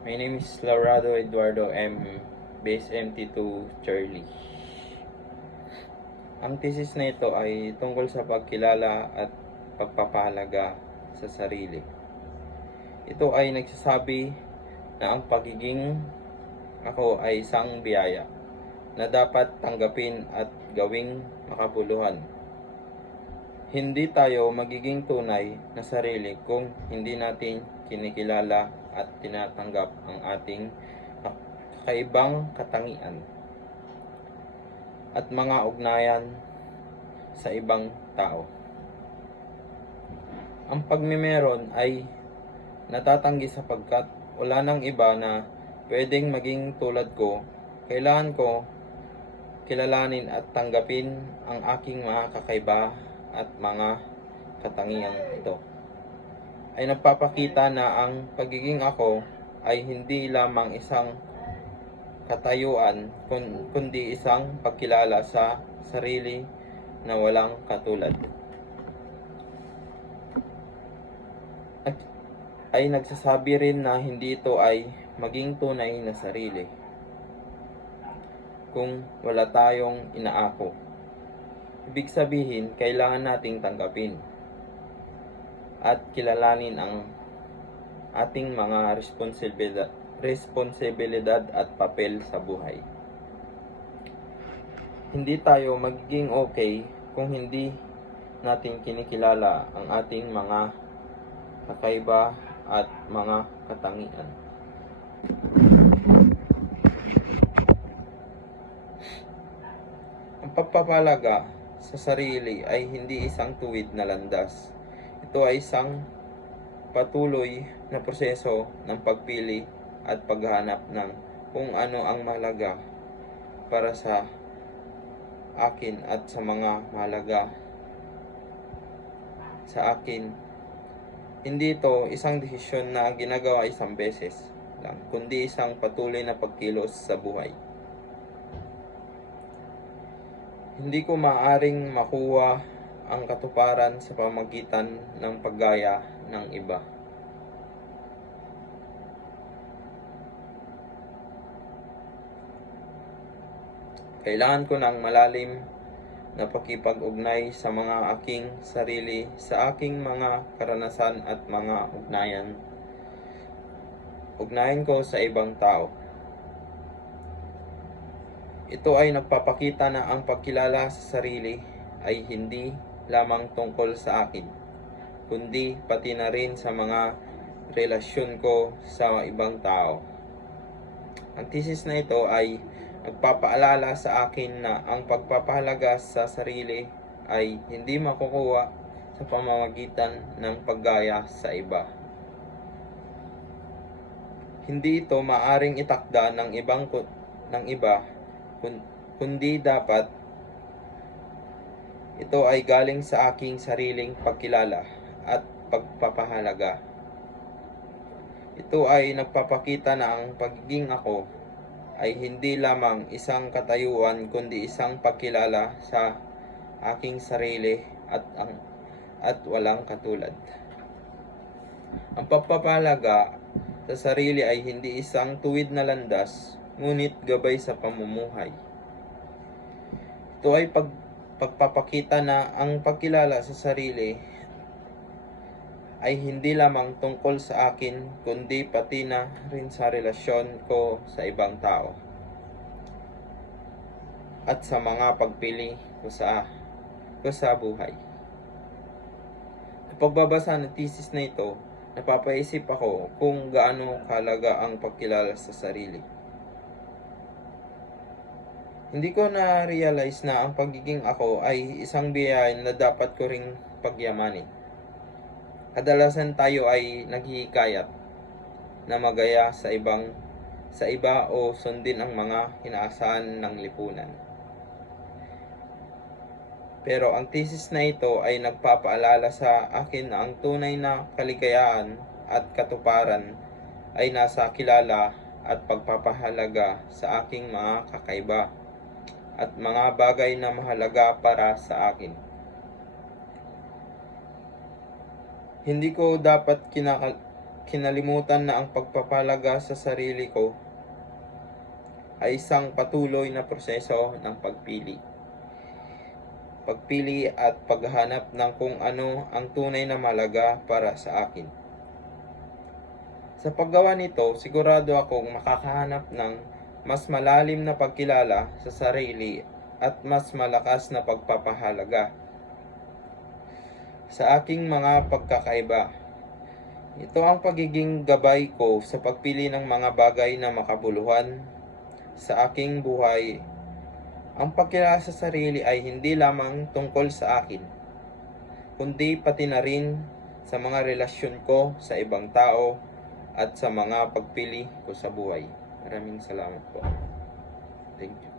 My name is Laurado Eduardo M. Base MT2 Charlie. Ang thesis na ito ay tungkol sa pagkilala at pagpapahalaga sa sarili. Ito ay nagsasabi na ang pagiging ako ay isang biyaya na dapat tanggapin at gawing makabuluhan. Hindi tayo magiging tunay na sarili kung hindi natin kinikilala at tinatanggap ang ating kakaibang katangian at mga ugnayan sa ibang tao. Ang pagmemeron ay natatanggi sapagkat wala nang iba na pwedeng maging tulad ko. Kailangan ko kilalanin at tanggapin ang aking mga kakaiba at mga katangiang ito ay nagpapakita na ang pagiging ako ay hindi lamang isang katayuan kundi isang pagkilala sa sarili na walang katulad. At ay nagsasabi rin na hindi ito ay maging tunay na sarili kung wala tayong inaako. Ibig sabihin, kailangan nating tanggapin at kilalanin ang ating mga responsibilidad at papel sa buhay. Hindi tayo magiging okay kung hindi natin kinikilala ang ating mga kakaiba at mga katangian. Ang pagpapalaga sa sarili ay hindi isang tuwid na landas. Ito ay isang patuloy na proseso ng pagpili at paghanap ng kung ano ang mahalaga para sa akin at sa mga mahalaga sa akin. Hindi ito isang desisyon na ginagawa isang beses lang, kundi isang patuloy na pagkilos sa buhay. Hindi ko maaaring makuha ang katuparan sa pamamagitan ng paggaya ng iba. Kailangan ko ng malalim na pakipag-ugnay sa mga aking sarili, sa aking mga karanasan at mga ugnayan. Ugnayan ko sa ibang tao. Ito ay nagpapakita na ang pagkilala sa sarili ay hindi lamang tungkol sa akin, kundi pati na rin sa mga relasyon ko sa ibang tao. Ang thesis na ito ay nagpapaalala sa akin na ang pagpapahalaga sa sarili ay hindi makukuha sa pamamagitan ng paggaya sa iba. Hindi ito maaring itakda ng iba, kundi dapat ito ay galing sa aking sariling pagkilala at pagpapahalaga. Ito ay nagpapakita na ang pagiging ako ay hindi lamang isang katayuan kundi isang pagkilala sa aking sarili at walang katulad. Ang pagpapahalaga sa sarili ay hindi isang tuwid na landas, ngunit gabay sa pamumuhay. Ito ay pagpapakita na ang pagkilala sa sarili ay hindi lamang tungkol sa akin, kundi pati na rin sa relasyon ko sa ibang tao at sa mga pagpili ko sa buhay. Sa pagbabasa ng thesis na ito, napapaisip ako kung gaano kahalaga ang pagkilala sa sarili. Hindi ko na-realize na ang pagiging ako ay isang biyaya na dapat ko ring pagyamanin. Kadalasan tayo ay naghihikayat na magaya sa iba o sundin ang mga inaasahan ng lipunan. Pero ang thesis na ito ay nagpapaalala sa akin na ang tunay na kaligayahan at katuparan ay nasa kilala at pagpapahalaga sa aking mga kakaiba at mga bagay na mahalaga para sa akin. Hindi ko dapat kinalimutan na ang pagpapalaga sa sarili ko ay isang patuloy na proseso ng pagpili. Pagpili at paghahanap ng kung ano ang tunay na mahalaga para sa akin. Sa paggawa nito, sigurado akong makakahanap ng mas malalim na pagkilala sa sarili at mas malakas na pagpapahalaga sa aking mga pagkakaiba. Ito ang pagiging gabay ko sa pagpili ng mga bagay na makabuluhan sa aking buhay. Ang pagkilala sa sarili ay hindi lamang tungkol sa akin, kundi pati na rin sa mga relasyon ko sa ibang tao at sa mga pagpili ko sa buhay. Maraming salamat po. Thank you.